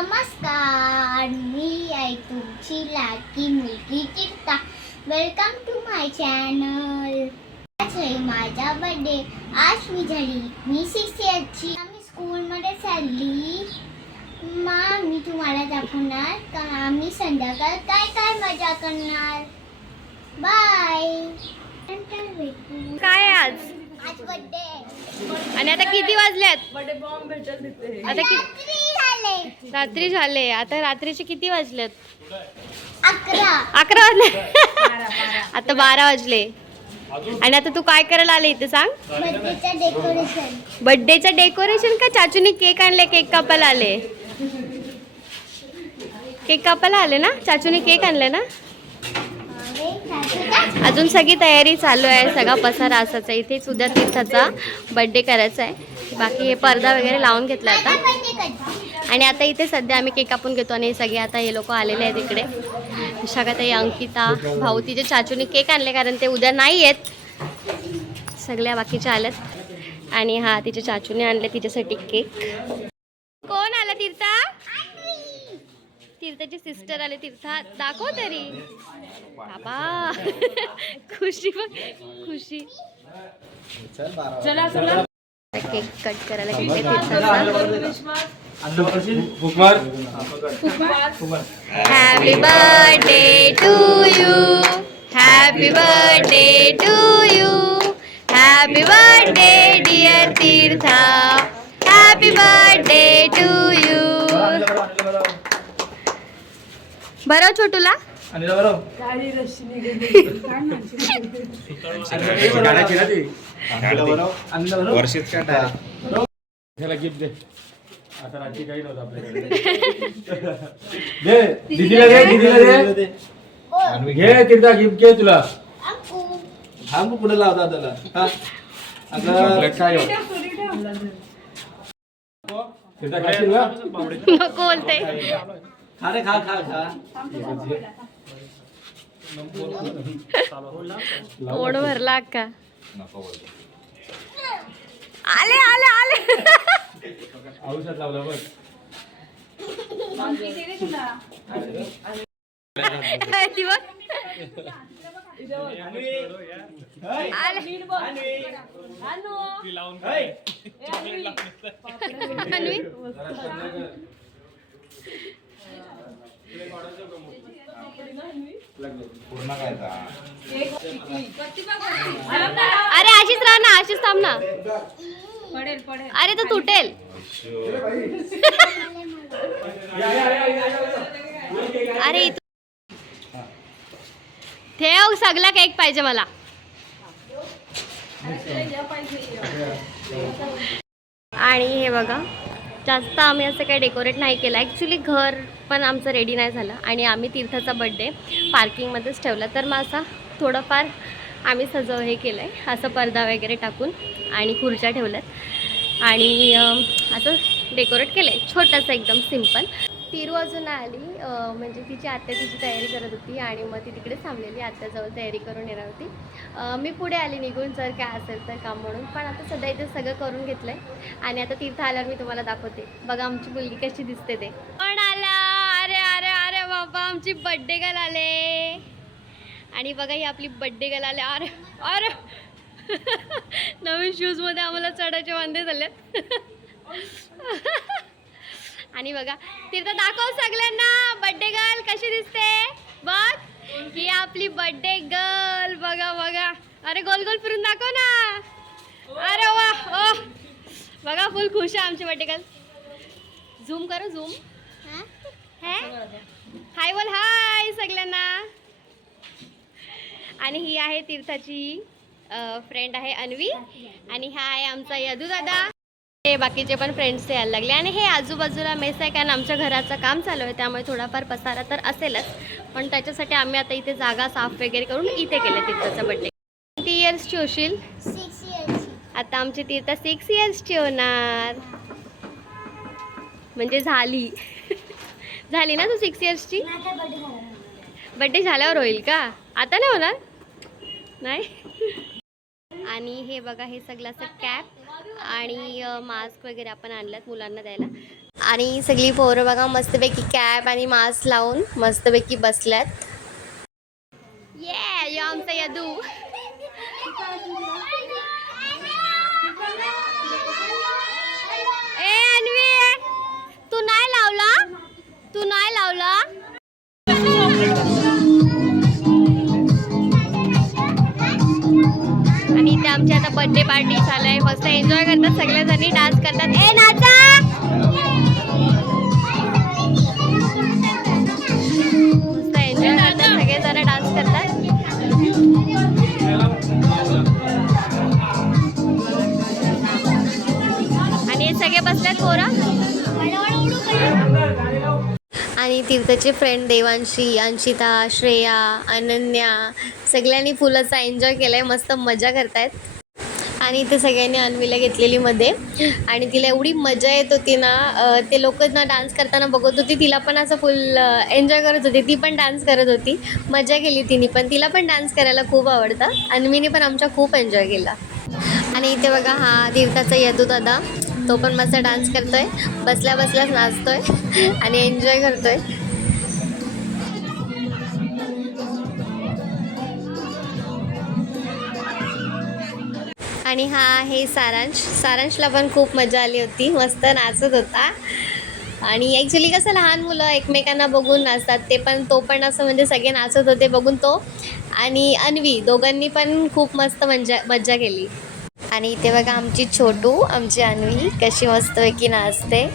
नमस्कार, मी आहे तुमची लाडकी मुलगी Chitta. Welcome to my channel. आज आहे माझा बर्थडे. आज मी 6 इयर्सची. आम्ही स्कूलमध्ये चालली. मी तुम्हाला दाखवणार का आम्ही संध्याकाळ काय काय मजा करणार. बाय. काय आज बर्थडे. आणि आता किती वाजल्यात? आता रात्री झाले. आता रात्रीचे किती वाजलेत? 11 वाजले. आता 12 वाजले. आणि आता तू काय करायला आले इथे सांग? बर्थडेचं डेकोरेशन का चाचूने केक आणले? केक कापायला आले. केक कापायला आले ना? चाचूने केक आणले ना? अजून सगळी तयारी चालू आहे. सगळा पसारा असाच आहे. इथेच उद्या तीर्थाचा बर्थडे करायचा आहे. बाकी हे पडदा वगैरे लावून घेतला आता. आणि आता इथे सध्या आम्ही केक कापून घेतो. आणि सगळे आता हे लोक आलेले आहेत इकडे. शगाताई, अंकिता, भाऊ, तिचे चाचूने केक आणले कारण ते उद्या नाही आहेत. सगळ्या बाकीच्या आल्यात. आणि हा तिच्या चाचूने आणले तिच्यासाठी केक. कोण आला? तीर्था. तीर्थाची सिस्टर आले. तीर्था दाखव तरी बाबा. खुशी बघ, खुशी. चला चला केक कट करायला घेते तीर्थाचा. Happy birthday to you. Happy birthday to you. Happy birthday dear Tirtha. Happy birthday to you. बरं छोटूला गिफ्ट दे. आता रात्री काही नव्हतं आपल्याकडे. दे दीदीला, दे दीदीला, दे. घे तीर्था, गिफ्ट घे तुला. हा मग पुढे लावता त्याला. चॉकलेट काय तीर्था खाशील का? नको बोलते. खा रे, खा खा खा. ओढ भरला का? आले आले आले. औषध लावलं बघ. ती बघ. आले. अन्वी. अरे अशीच राहा ना, अशीच थांब ना. अरे तो तुटेल. अरे ठेव, सगळा केक पाहिजे मला. आणि हे बघा, जास्त आम्ही असं काही डेकोरेट नाही केलं. ॲक्च्युली घर पण आमचं रेडी नाही झालं. आणि आम्ही तीर्थाचा बड्डे पार्किंगमध्येच ठेवला. तर मग असा थोडंफार आम्ही हे केलं आहे, असं पडदा वगैरे टाकून आणि खुर्च्या ठेवल्यात. आणि असं डेकोरेट केलं आहे, छोटंसं एकदम सिम्पल. तिरू अजून आली, म्हणजे तिची आत्या तिची तयारी करत होती. आणि मग ती तिकडे थांबलेली, आत्याजवळ तयारी करून येणार होती. मी पुढे आली निघून, जर काय असेल तर काम म्हणून. पण आता सध्या इथे सगळं करून घेतलं आहे. आणि आता तीर्थ आल्यावर मी तुम्हाला दाखवते. बघा आमची मुलगी कशी दिसते ते. पण आला. अरे अरे अरे बाबा, आमची बड्डे गर्ल आले. आणि बघा ही आपली बड्डे गर्ल आले. अरे अरे नवीन शूजमध्ये आम्हाला चढायचे वांदे झालेत. आणि बघा तीर्थ दाखव सगळ्यांना बर्थडे गर्ल कशी दिसते बघ. ही आपली बर्थडे गर्ल. बघा बघा. अरे गोल गोल फिरून दाखव ना. अरे वा. ओ बघा, फुल खुश आहे आमची बर्थडे गर्ल. झूम करो, झूम. हाय बोल, हाय सगळ्यांना. आणि ही आहे तीर्थाची फ्रेंड आहे अन्वी. आणि हा आहे आमचा यदू दादा. हे बाकीचे पण फ्रेंड्स यायला लागले. आणि हे आजूबाजूला मेस आहे, कारण आमच्या घराचं काम चालू आहे, त्यामुळे थोडाफार पसारा तर असेलच. पण त्याच्यासाठी आम्ही आता इथे जागा साफ वगैरे करून इथे केलं तीर्थाचा बड्डे. किती इयर्सची होशील? 6 इयर्सची. आता आमची तीर्थ 6 इयर्सची होणार. म्हणजे झाली झाली ना तू 6 इयर्सची? बड्डे झाल्यावर होईल का? आता नाही होणार? नाही. आणि हे बघा, हे सगळं असं कॅप आणि मास्क वगैरे आपण आणल्यात मुलांना द्यायला. आणि सगळी पोरं बघा मस्तपैकी कॅप आणि मास्क लावून मस्तपैकी बसल्यात. ये यो आमचा यदू. ए अन्वी, तू नाही लावला, तू नाही लावला. आणि इथे आमची आता बर्थडे पार्टी चालू मस्त एन्जॉय करतात सगळेजणी, डान्स करतात. ए नाचा. मस्त एन्जॉय करतात सगळेजण, डान्स करतात. आणि हे सगळे बसल्यात पोरं. आणि तीर्थचे फ्रेंड देवांशी, अंशिता, श्रेया, अनन्या सगळ्यांनी फुलाचा एन्जॉय केला आहे, मस्त मजा करतायत. आणि इथे सगळ्यांनी अन्वीला घेतलेली मध्ये आणि तिला एवढी मजा येत होती ना, ते लोक ना डान्स करताना बघत होती, तिला पण असं फुल एन्जॉय करत होती, ती पण डान्स करत होती, मजा केली तिने पण. तिला पण डान्स करायला खूप आवडतं, अन्वीने पण आमच्या खूप एन्जॉय केला. आणि इथे बघा हा तीर्थाचा यदू दादा, तो पण मस्त डान्स करतोय, बसल्या बसल्याच नाचतोय आणि एन्जॉय करतोय. आणि हा आहे सारांश. सारांशला पण खूप मजा आली होती, मस्त नाचत होता. आणि ॲक्च्युली कसं लहान मुलं एकमेकांना बघून नाचतात, तो पण असं म्हणजे सगळे नाचत होते बघून तो आणि अन्वी दोघांनी पण खूप मस्त मजा केली. आणि इथे बघा आमची छोटू, आमची अन्वी कशी मस्तपैकी नाचते.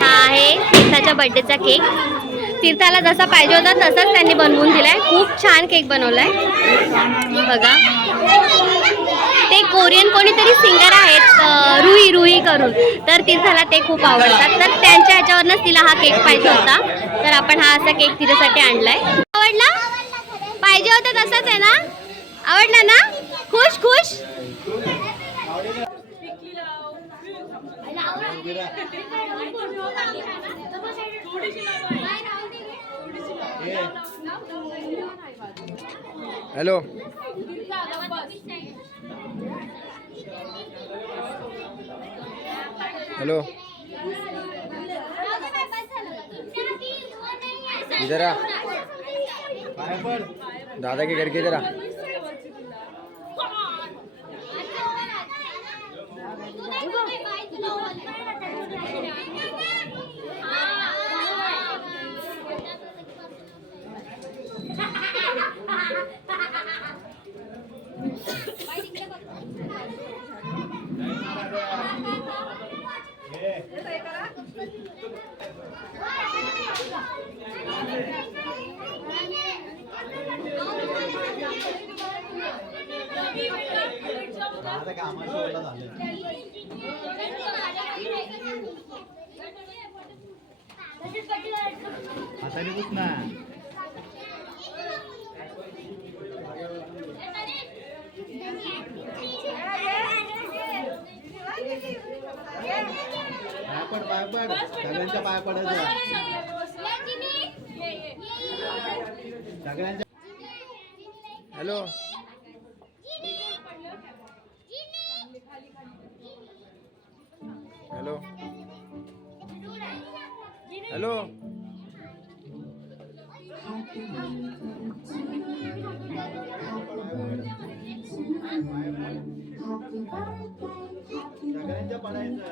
हा आहे तीर्थाच्या बर्थडेचा केक. तीर्थाला जसा पाहिजे होता तसाच त्यांनी बनवून दिलाय. खूप छान केक बनवलाय बघा. ते कोरियन कोणीतरी सिंगर आहेत, रुही करून, तर तीर्थाला ते खूप आवडतात, तर त्यांच्या ह्याच्यावरनंच तिला हा केक पाहिजे होता, तर आपण हा असा केक तिच्यासाठी आणलाय. आवडला? पाहिजे होता तसाच आहे ना? आवडला ना? खुश खुश. हॅलो. हेलो, इधर आ, दादा के घर के इधर आ. सगळ्यांच्या पाया पडायचं. हॅलो. हॅलो. हॅलो. सगळ्यांच्या पडायचं.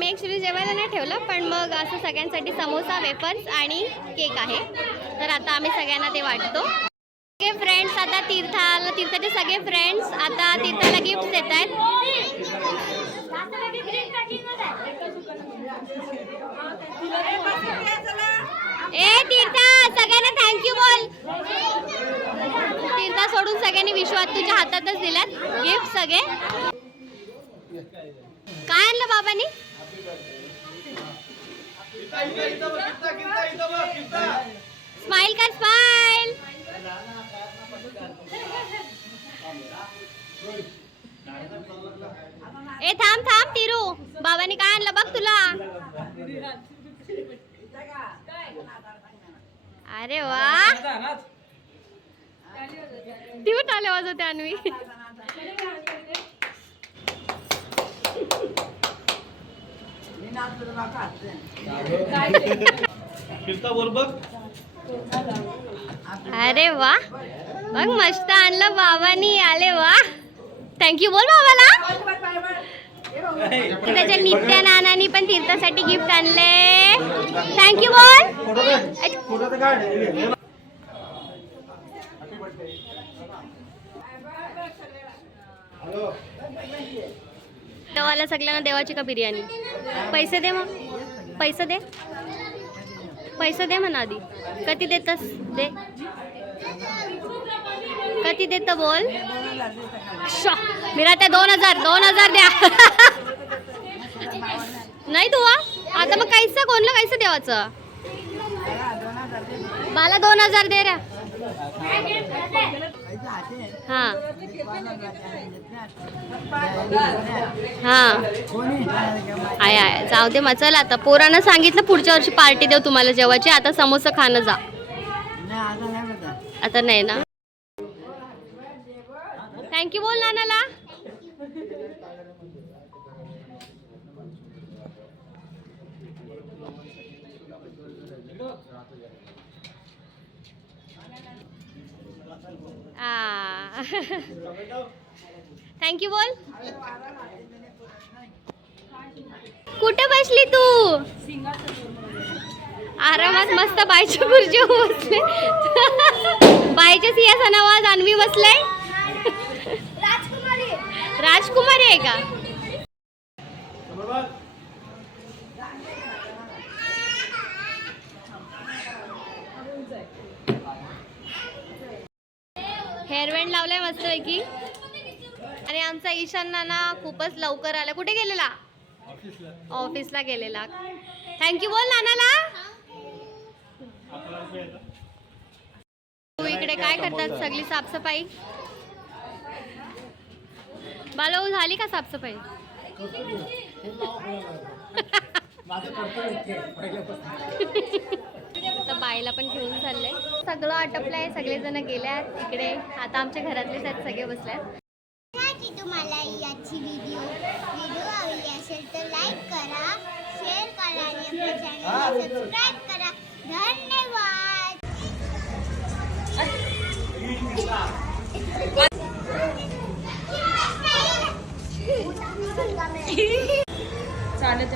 आम्ही ॲक्च्युली जेवायला नाही ठेवलं, पण मग असं सगळ्यांसाठी समोसा, वेफर्स आणि केक आहे. तर आता आम्ही सगळ्यांना ते वाटतो. सगळे फ्रेंड्स आता तीर्थाचे सगळे फ्रेंड्स आता तीर्थाला गिफ्ट देत आहेत. ए तीर्था, सगळ्यांना थँक्यू बोल. तीर्था सोडून सगळ्यांनी विश्वात तुझ्या हातातच दिल्यात गिफ्ट सगळे. काय आणलं बाबांनी? स्माइल कर, स्माइल. ए थांब थांब तिरू, बाबांनी काय आणलं बघ तुला. अरे वा, ती पण टाळ्या वाजवते अन्वी. अरे वा, बघ मस्त आणलं बाबांनी. आले वा, थँक्यू बोल बाबाला. त्याच्या नित्या नानांनी पण तीर्थासाठी गिफ्ट आणले. थँक्यू बोल. देवाला सगळ्यांना देवाची का बिर्याणी. पैसे दे, मग पैसे दे, पैसे दे म्हणा आधी. कधी देतस दे, कधी देत बोल. मिरा त्या 2000 द्या. नाही तू आता मग काहीच कोणलं काहीच देवाचं. मला 2000 दे रे. हां हां आय जाऊ दे मग. चल आता पोरांना सांगितलं पुढच्या वर्षी पार्टी देऊ तुम्हाला जेवायची. आता समोसा खाणं जा. आता नाही ना. थँक्यू बोल नानाला. थँक्यू बोल. कुठे बसली तू? आरामात मस्त बायच्या खुर्चीवर बसले. बायच्या सिंहासनावर जान्हवी बसले. राजकुमारी आहे का? हेअरबँड लावलाय मस्तपैकी. आणि आमचा ईशान नाना खूपच लवकर आला. कुठे गेलेला? ऑफिसला गेलेला. थँक्यू बोल नानाला. इकडे काय करतात सगळी साफसफाई. बालो झाली का साफसफाई? तर बाईला पण घेऊन चाललंय. सगळं आटपलंय, सगळेजण गेल्यात इकडे. आता आमच्या घरातलेच आहेत सगळे बसल्यात. तुम्हाला याची व्हिडिओ आवडली असेल तर लाईक करा, शेअर करा आणि आपल्या चॅनलला सबस्क्राईब करा. धन्यवाद. चालत